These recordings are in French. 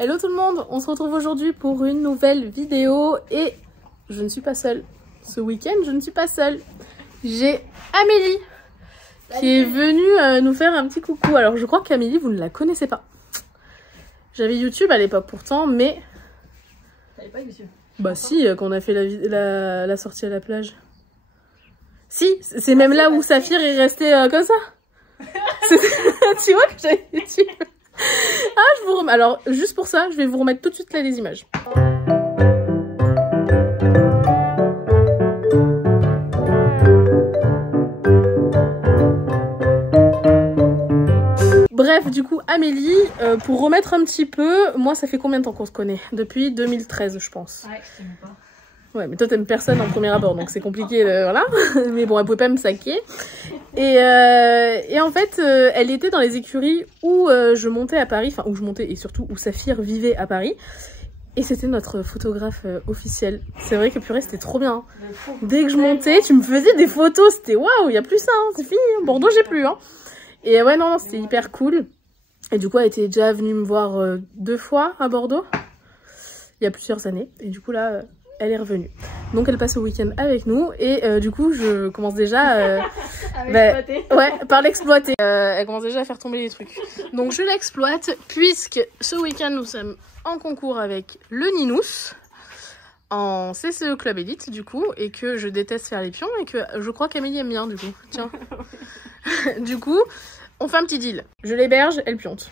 Hello tout le monde, on se retrouve aujourd'hui pour une nouvelle vidéo et je ne suis pas seule. Ce week-end, je ne suis pas seule. J'ai Amélie qui est venue nous faire un petit coucou. Alors je crois qu'Amélie, vous ne la connaissez pas. J'avais YouTube à l'époque pourtant, mais... T'avais pas YouTube? Bah si, quand on a fait la sortie à la plage. Si, c'est même là où Saphir est resté comme ça. Tu vois que j'avais YouTube. Ah, je vous remets. Alors, juste pour ça, je vais vous remettre tout de suite là les images. Bref, du coup, Amélie, pour remettre un petit peu, moi, ça fait combien de temps qu'on se connaît? Depuis 2013, je pense. Ouais, je t'aime pas. Ouais, mais toi, t'aimes personne en premier abord, donc c'est compliqué, voilà. Mais bon, elle pouvait pas me saquer. Et en fait, elle était dans les écuries où je montais à Paris, enfin, où je montais et surtout où Saphir vivait à Paris. Et c'était notre photographe officiel. C'est vrai que purée, c'était trop bien. Hein. Dès que je montais, tu me faisais des photos, c'était waouh, il y a plus ça, hein, c'est fini. Hein. Bordeaux, j'ai plus. Hein. Et ouais, non, c'était hyper cool. Et du coup, elle était déjà venue me voir 2 fois à Bordeaux, il y a plusieurs années. Et du coup, là... elle est revenue. Donc elle passe le week-end avec nous et du coup je commence déjà par l'exploiter. Elle commence déjà à faire tomber les trucs. Donc je l'exploite puisque ce week-end nous sommes en concours avec le Ninous en CCE Club Elite du coup et que je déteste faire les pions et que je crois qu'Amélie aime bien du coup. Tiens. Du coup on fait un petit deal. Je l'héberge, elle pionte.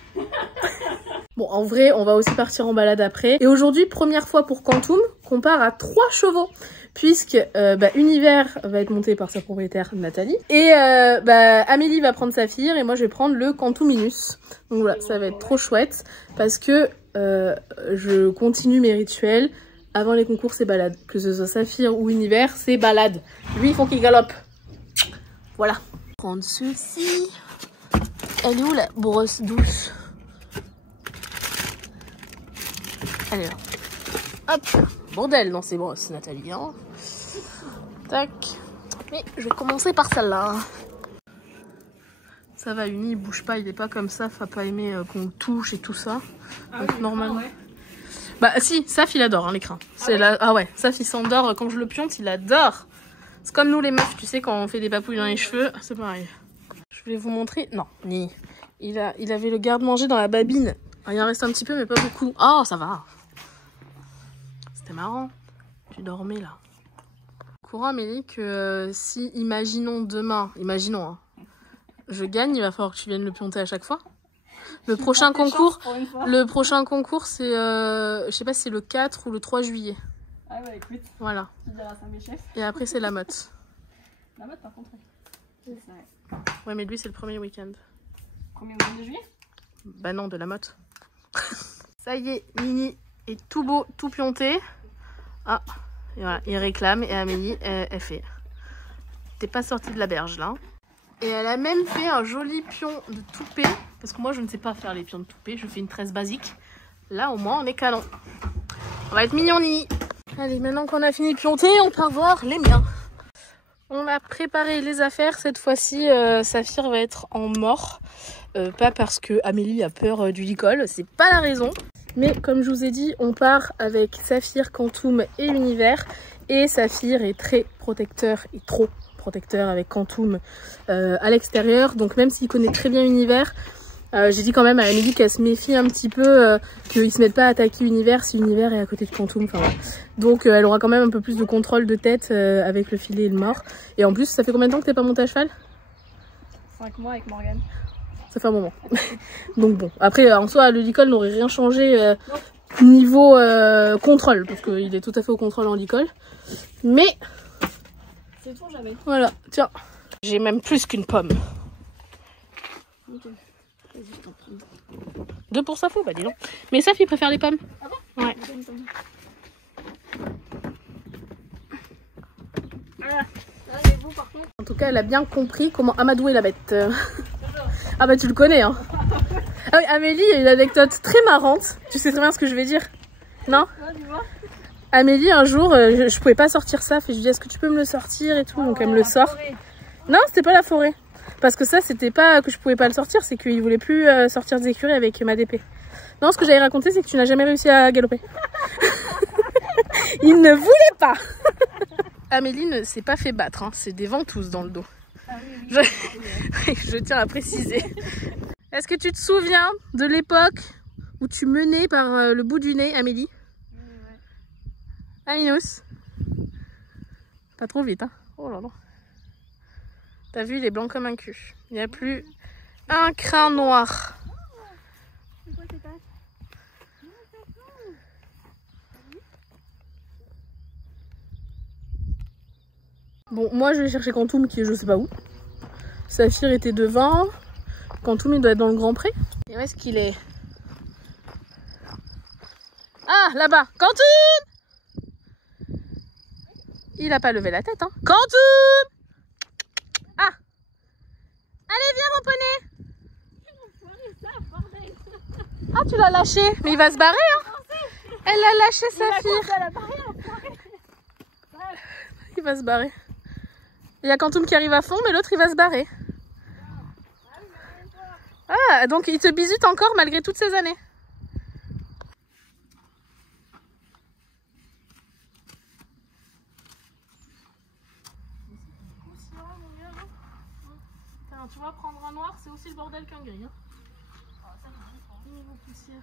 Bon, en vrai, on va aussi partir en balade après. Et aujourd'hui, première fois pour Quantum, qu'on part à 3 chevaux. Puisque Univers va être monté par sa propriétaire Nathalie. Et Amélie va prendre Saphir et moi je vais prendre le Quantuminus. Donc voilà, ça va être trop chouette. Parce que je continue mes rituels. Avant les concours, c'est balade. Que ce soit Saphir ou Univers, c'est balade. Lui, il faut qu'il galope. Voilà. Prendre ceci. Elle est où la brosse douce? Allez là. Hop. Bordel dans ces brosses, Nathalie. Hein. Tac. Mais je vais commencer par celle-là. Ça va, Uni, il bouge pas, il est pas comme ça. Faut pas aimer qu'on le touche et tout ça. Ah donc oui, normalement. ouais. Bah si, Saf il adore hein, l'écran. Ah ouais, Saf il s'endort quand je le pionte, il adore. C'est comme nous les meufs, tu sais, quand on fait des papouilles dans les cheveux, c'est pareil. Je voulais vous montrer. Non, il avait le garde-manger dans la babine. Il en reste un petit peu, mais pas beaucoup. Oh, ça va. C'était marrant. Tu dormais là. Courant, Amélie, que si, imaginons demain, hein, je gagne, il va falloir que tu viennes le pionter à chaque fois. Le prochain concours, c'est, je sais pas si c'est le 4 ou le 3 juillet. Ah ouais, écoute. Voilà. Tu diras ça à mes chefs. Et après, c'est la motte. La motte, par contre, oui. Ouais, mais lui, c'est le premier week-end. Premier week-end de juillet? Bah non, de la motte. Ça y est, Nini est tout beau, tout pionté. Ah, et voilà, il réclame et Amélie, elle fait. T'es pas sortie de la berge là. Et elle a même fait un joli pion de toupet. Parce que moi, je ne sais pas faire les pions de toupet. Je fais une tresse basique. Là, au moins, on est canon. On va être mignon, Nini. Allez, maintenant qu'on a fini de pionter, on part voir les miens. On a préparé les affaires. Cette fois-ci, Saphir va être en mort. Pas parce que Amélie a peur du licol, c'est pas la raison. Mais comme je vous ai dit, on part avec Saphir, Quantum et Univers. Et Saphir est très protecteur et trop protecteur avec Quantum à l'extérieur. Donc même s'il connaît très bien Univers, j'ai dit quand même à Amélie qu'elle se méfie un petit peu, qu'il se mette pas à attaquer Univers si Univers est à côté de Quantum. Enfin, voilà. Donc elle aura quand même un peu plus de contrôle de tête avec le filet et le mort. Et en plus, ça fait combien de temps que t'es pas montée à cheval? 5 mois avec Morgane. Ça fait un moment. Donc bon, après en soi le licol n'aurait rien changé niveau contrôle, parce qu'il est tout à fait au contrôle en licol. Mais c'est tout jamais. Voilà, tiens. J'ai même plus qu'une pomme. Okay. 2 pour Safo, bah dis donc. Mais Safi préfère les pommes. Ah bon? Ouais. Allez-vous par contre. En tout cas, elle a bien compris comment amadouer la bête. Ah bah tu le connais hein. Ah oui, Amélie, il y a une anecdote très marrante. Tu sais très bien ce que je vais dire? Non? Ouais, dis-moi. Amélie, un jour, je pouvais pas sortir ça. Et je lui dis, est-ce que tu peux me le sortir et tout? Donc elle me le sort. Non, c'était pas la forêt. Parce que ça, c'était pas que je pouvais pas le sortir, c'est qu'il voulait plus sortir des écuries avec ma DP. Non, ce que j'allais raconter, c'est que tu n'as jamais réussi à galoper. Il ne voulait pas. Amélie ne s'est pas fait battre, hein. C'est des ventouses dans le dos. Ah, oui, Je tiens à préciser. Est-ce que tu te souviens de l'époque où tu menais par le bout du nez, Amélie? Oui, ouais. Aminous? Pas trop vite, hein? Oh là là. T'as vu, il est blanc comme un cul. Il n'y a plus un crin noir. C'est quoi ces pattes? Bon, moi je vais chercher Quantum qui est je sais pas où. Saphir était devant. Quantum il doit être dans le Grand Pré. Et où est-ce qu'il est? Ah, là-bas. Quantum! Il a pas levé la tête, hein. Quantum! Ah! Allez, viens mon poney! Ah, tu l'as lâché. Mais il va se barrer, hein. Elle l'a lâché, Saphir. Il va se barrer. Il y a Quantum qui arrive à fond, mais l'autre il va se barrer. Ah, donc il te bisute encore malgré toutes ces années. Tu vois, prendre un noir, c'est aussi le bordel qu'un gris. Hein. Niveau poussière.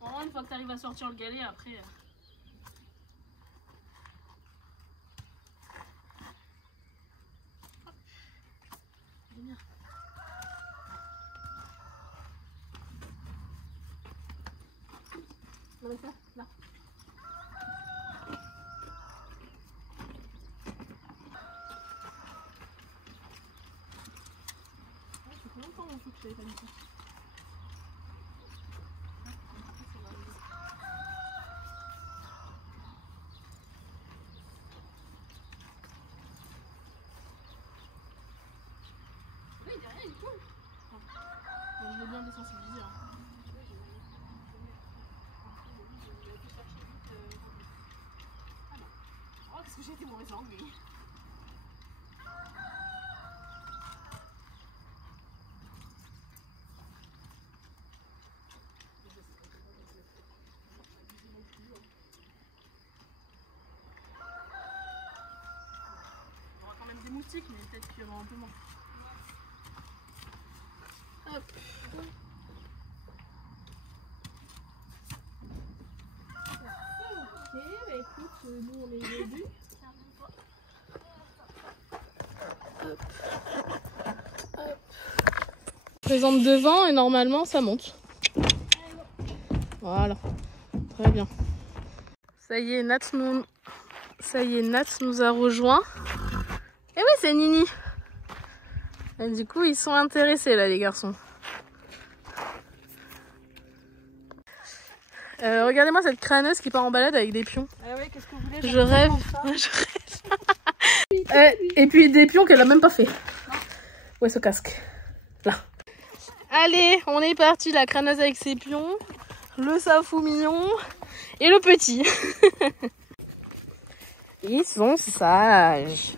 Normalement, une fois que tu arrives à sortir le galet, après. Bien. Non, mais ça, là. Ça fait longtemps que je n'avais pas mis ça. Je veux bien désensibiliser. Hein. Oh, qu'est-ce que j'ai été mauvaise langue, lui. On aura quand même des moustiques, mais peut-être qu'il y aura un peu moins. Hop. Ok, bah écoute, nous on est au début. Hop. Hop. Présente devant et normalement ça monte. Voilà, très bien. Ça y est, Nat nous a rejoint. Et oui, c'est Nini. Et du coup, ils sont intéressés là, les garçons. Regardez-moi cette crâneuse qui part en balade avec des pions. Ah ouais, qu'est-ce que vous voulez? Je rêve. Et puis des pions qu'elle a même pas fait. Où est ce casque? Là. Allez, on est parti. La crâneuse avec ses pions, le safou mignon et le petit. Ils sont sages.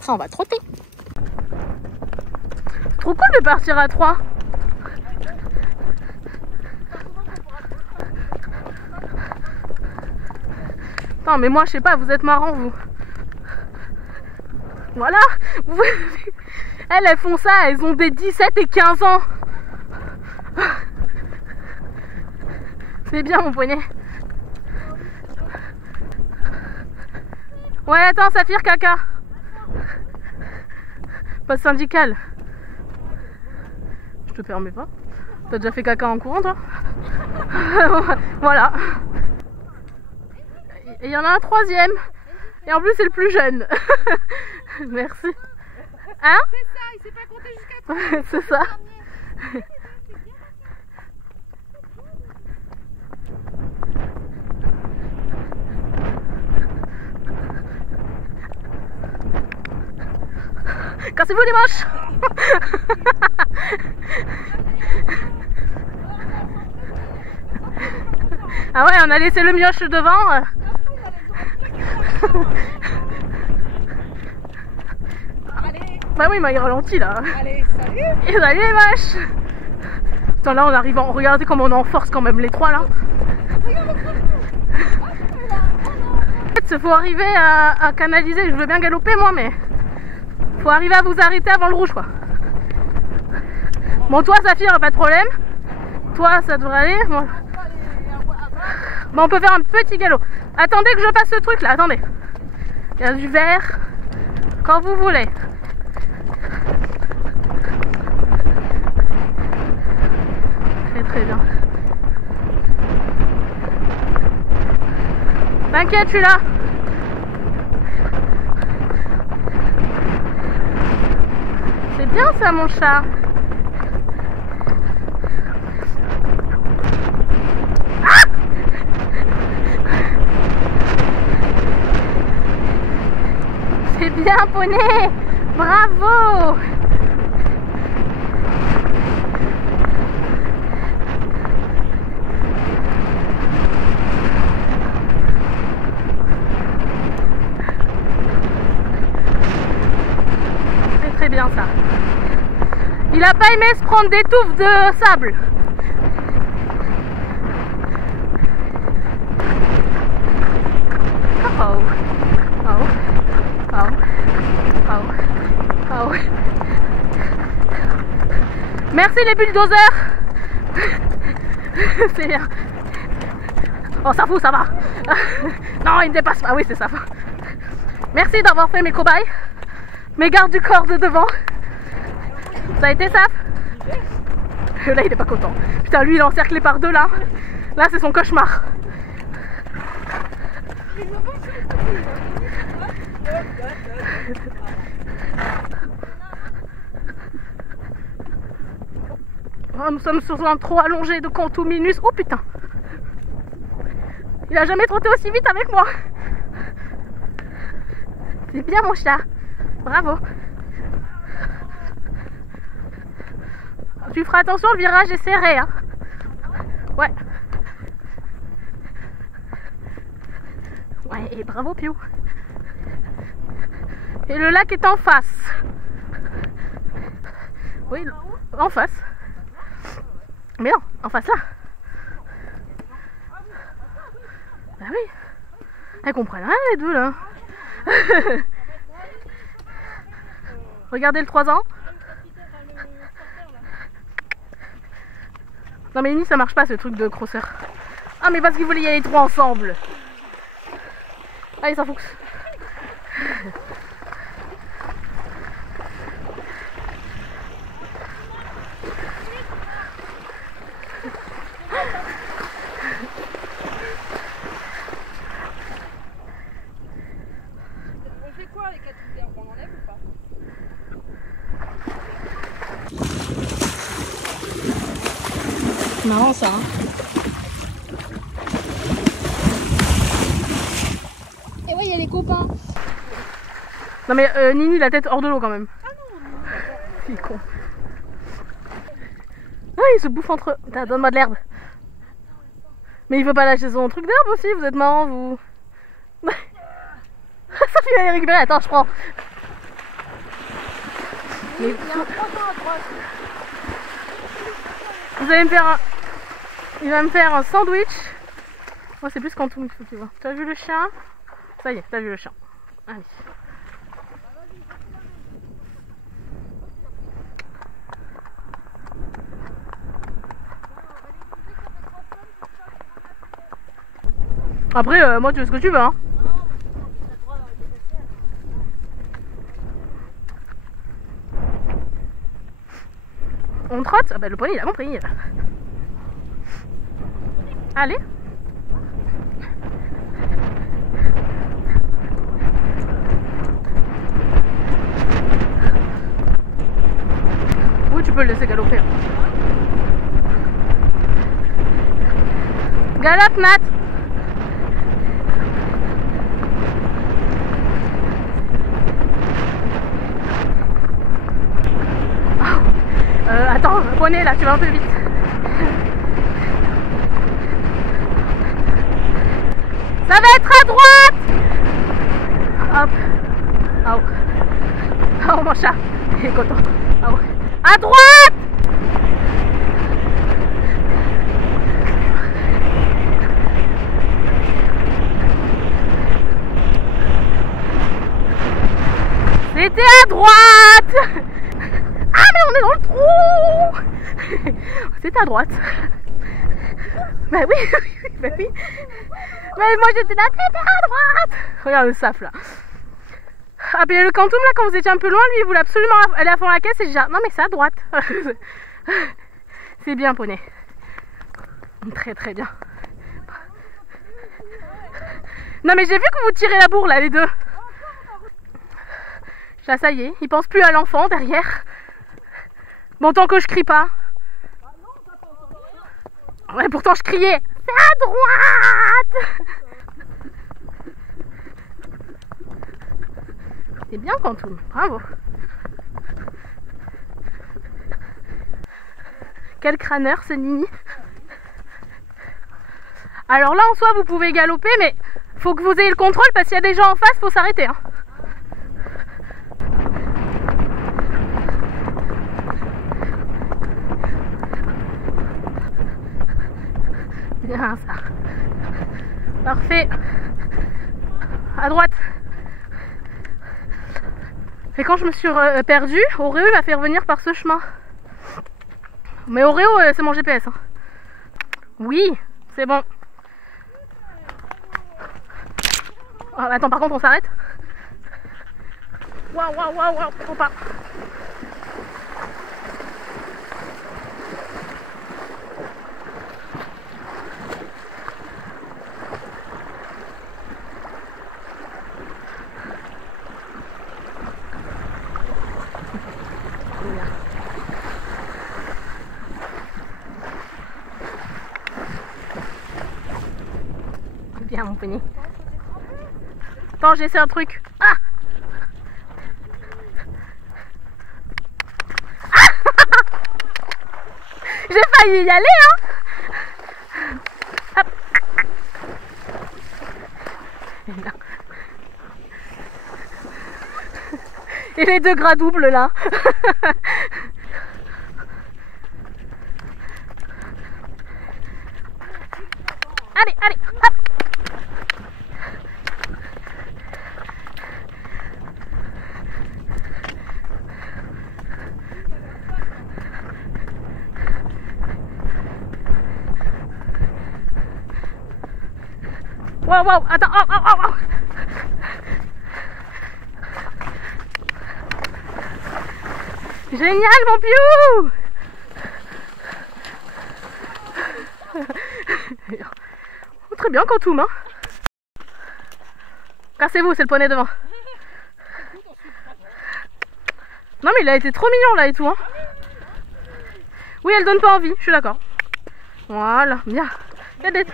Ça, on va trotter. Trop cool de partir à 3. Non mais moi je sais pas, vous êtes marrants vous. Voilà. Elles font ça, elles ont des 17 et 15 ans. C'est bien mon poney. Ouais attends Saphir caca. Pas syndical. Je te permets pas. T'as déjà fait caca en courant toi? Voilà. Et il y en a un troisième. Et en plus c'est le plus jeune. Merci. Hein? C'est ça, il s'est pas compté jusqu'à 3. C'est ça. Cassez-vous les moches. Ah ouais, on a laissé le mioche devant. Bah oui, mais il ralentit là. Allez, salut. Et salut les moches. Attends, là on arrive en... Regardez comment on est en force quand même, les trois là. Il faut arriver à canaliser. Je veux bien galoper moi, mais faut arriver à vous arrêter avant le rouge quoi. Bon, toi Saphir, pas de problème. Toi ça devrait aller. Bon, on peut faire un petit galop. Attendez que je passe ce truc là, attendez. Il y a du vert. Quand vous voulez. Très bien. T'inquiète, je suis là. C'est bien ça mon chat. Ah! C'est bien poney. Bravo. Très bien ça. Il a pas aimé se prendre des touffes de sable. Oh. Oh. Oh. Oh. Oh. Merci les bulldozers. C'est bien. Oh ça fout, ça va. Non, il ne dépasse pas. Oui, c'est ça. Merci d'avoir fait mes cobayes. Mes gardes du corps de devant. Ça a été ça? Là il est pas content. Putain, lui il est encerclé par deux là. Là c'est son cauchemar. Oh, nous sommes sur un trot allongé de contuminus. Oh putain. Il a jamais trotté aussi vite avec moi. C'est bien mon chat. Bravo. Tu feras attention, le virage est serré hein. Ouais. Ouais, et bravo Piou. Et le lac est en face. Oui, en face. Mais non, en face là. Bah oui. Elles comprennent rien les deux là. Regardez le 3 ans. Non mais ni ça marche pas ce truc de crosser. Ah mais parce qu'ils voulaient y aller trois ensemble. Allez ça fonctionne. On fait quoi avec la petite herbe? On l'enlève ou pas? C'est marrant ça hein. Et ouais, il y a les copains. Non mais Nini la tête hors de l'eau quand même. Ah non, Il est con. Ah il se bouffe entre eux. Donne-moi de l'herbe. Mais il veut pas lâcher son truc d'herbe aussi, vous êtes marrant vous. Ça tu vas les récupérer, attends je prends. Mais... il y a un 3 ans à droite. Vous allez me faire un... Il va me faire un sandwich. Moi c'est plus qu'en tout, tu vois. Tu as vu le chien? Ça y est, t'as vu le chien. Allez. Après, moi tu fais ce que tu veux hein. On trotte? Ah bah le poney il a compris. Allez. Oui tu peux le laisser galoper. Galope Nat. poney là, tu vas un peu vite. Ça va être à droite. Hop. Oh. Oh mon chat, il est content. Oh. À droite. C'était à droite. Ah mais on est dans le trou. C'était à droite. Bah oui, bah oui. Mais moi j'étais là, c'était à droite. Regarde le saf là. Ah mais le Quantum là, quand vous étiez un peu loin, lui il voulait absolument aller à fond la caisse et j'ai dit non mais c'est à droite. C'est bien poney. Très très bien. Non mais j'ai vu que vous tirez la bourre là les deux. Là ça y est, il pense plus à l'enfant derrière. Bon tant que je crie pas. Ouais pourtant je criais. C'est à droite. C'est bien Quantum, bravo. Quel crâneur ce Nini. Alors là en soi vous pouvez galoper mais faut que vous ayez le contrôle parce qu'il y a des gens en face, faut s'arrêter hein. Bien ça. Parfait. À droite. Et quand je me suis perdue, Oreo m'a fait revenir par ce chemin. Mais Oreo, c'est mon GPS. Hein. Oui, c'est bon. Oh, attends, par contre, on s'arrête. Waouh, waouh, waouh, waouh, faut pas. Bien mon poney. Attends, j'essaie un truc. Ah, j'ai failli y aller hein. Hop. Et les deux gras doubles là. Allez, allez, hop. Wow, wow, attends, oh, oh, oh, oh. Génial mon piou. Très bien Quantum hein. Cassez-vous, c'est le poney devant. Non mais il a été trop mignon là et tout hein. Oui elle donne pas envie, je suis d'accord. Voilà, bien. Il y a des...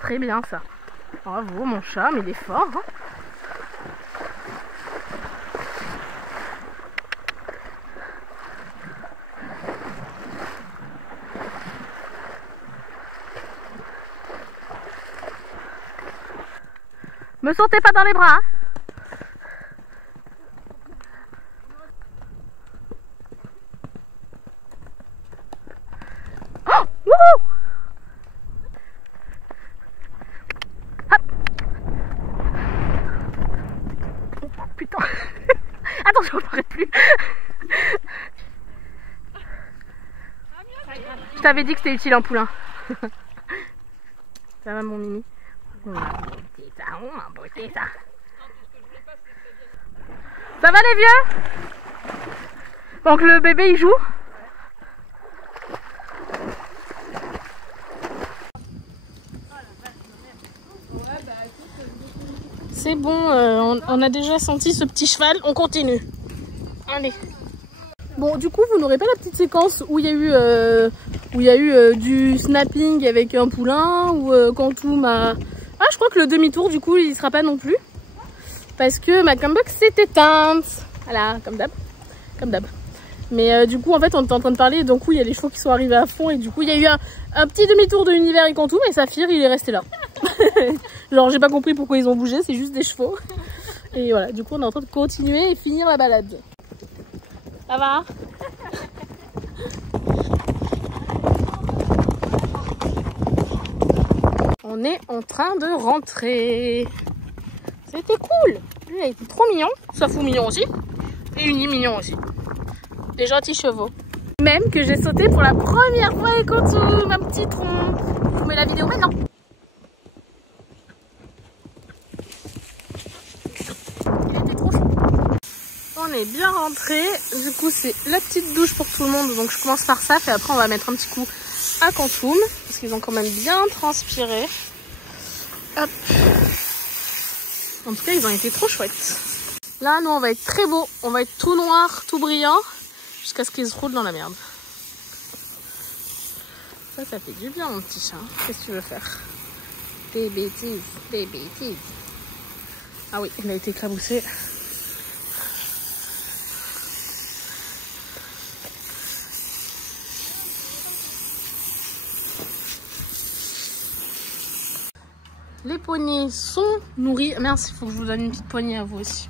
Très bien ça. Bravo mon chat, mais il est fort hein. Me sautez pas dans les bras hein. Oh, wouhou. Putain. Attention, je m'arrête plus. Je t'avais dit que c'était utile un poulain. Ça va mon mimi. Ça va les vieux? Donc le bébé il joue. C'est bon, on a déjà senti ce petit cheval, on continue. Allez. Bon, du coup, vous n'aurez pas la petite séquence où il y a eu, du snapping avec un poulain, ou Quantum a... Ah, je crois que le demi-tour, du coup, il sera pas non plus. parce que ma Comebox s'est éteinte. Voilà, comme d'hab. Comme d'hab. Mais du coup, en fait, on était en train de parler, donc oui, il y a les chevaux qui sont arrivés à fond, et du coup, il y a eu un petit demi-tour de l'univers et Quantum, et Saphir, il est resté là. Genre, j'ai pas compris pourquoi ils ont bougé, c'est juste des chevaux. Et voilà, du coup, on est en train de continuer et finir la balade. Ça va? On est en train de rentrer. C'était cool. Lui, il a été trop mignon. Safou mignon aussi. Et Uni mignon aussi. Des gentils chevaux. Même que j'ai sauté pour la première fois avec Quantum, ma petite tronc. Je vous mets la vidéo maintenant. Il était trop chaud. On est bien rentré. Du coup, c'est la petite douche pour tout le monde. Donc, je commence par ça. Et après, on va mettre un petit coup à Quantum. Parce qu'ils ont quand même bien transpiré. Hop. En tout cas, ils ont été trop chouettes. Là, nous, on va être très beau. On va être tout noir, tout brillant. Jusqu'à ce qu'ils se roulent dans la merde. Ça fait du bien, mon petit chat. Qu'est-ce que tu veux faire? Des bêtises, des bêtises. Ah oui, il a été éclaboussé. Les poneys sont nourris. Merci, il faut que je vous donne une petite poignée à vous aussi.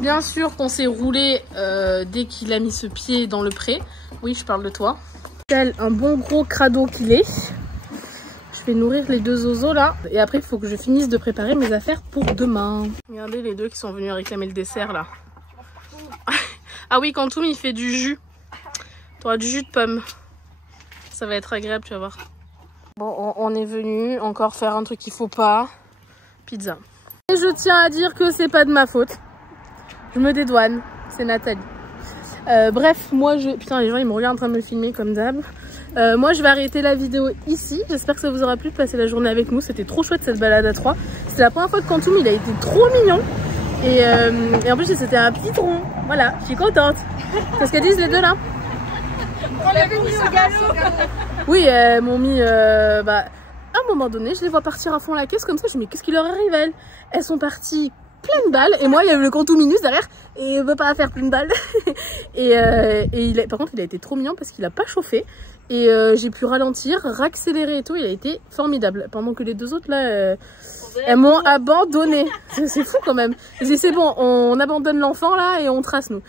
Bien sûr qu'on s'est roulé dès qu'il a mis ce pied dans le pré. Oui, je parle de toi. Tel un bon gros crado qu'il est. Je vais nourrir les deux zozos là. Et après, il faut que je finisse de préparer mes affaires pour demain. Regardez les deux qui sont venus réclamer le dessert là. Ah oui, Quantum, il fait du jus. Tu auras du jus de pomme. Ça va être agréable, tu vas voir. Bon, on est venu encore faire un truc qu'il faut pas. Pizza. Et je tiens à dire que c'est pas de ma faute. Je me dédouane. C'est Nathalie. Bref, moi je... Putain, les gens ils me regardent en train de me filmer comme d'hab. Moi je vais arrêter la vidéo ici. J'espère que ça vous aura plu de passer la journée avec nous. C'était trop chouette cette balade à 3. C'est la première fois que Quantum il a été trop mignon. Et en plus c'était un petit tronc. Voilà, je suis contente. Qu'est-ce qu'elles disent les deux là? On l'avait mis au galop. Oui, elles m'ont mis... à un moment donné, je les vois partir à fond la caisse comme ça. Je me dis, mais qu'est-ce qui leur arrive elles? Elles sont parties plein de balles. Et moi, il y avait le Quantum Minus derrière. Et il ne veut pas faire plein de balles. Par contre, il a été trop mignon parce qu'il n'a pas chauffé. Et j'ai pu ralentir, raccélérer et tout. Il a été formidable. Pendant que les deux autres, là, elles m'ont abandonné. C'est fou quand même. J'ai dit, c'est bon, on abandonne l'enfant là et on trace nous.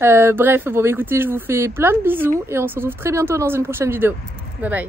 Bref, bon, bah, écoutez, je vous fais plein de bisous. Et on se retrouve très bientôt dans une prochaine vidéo. Bye bye.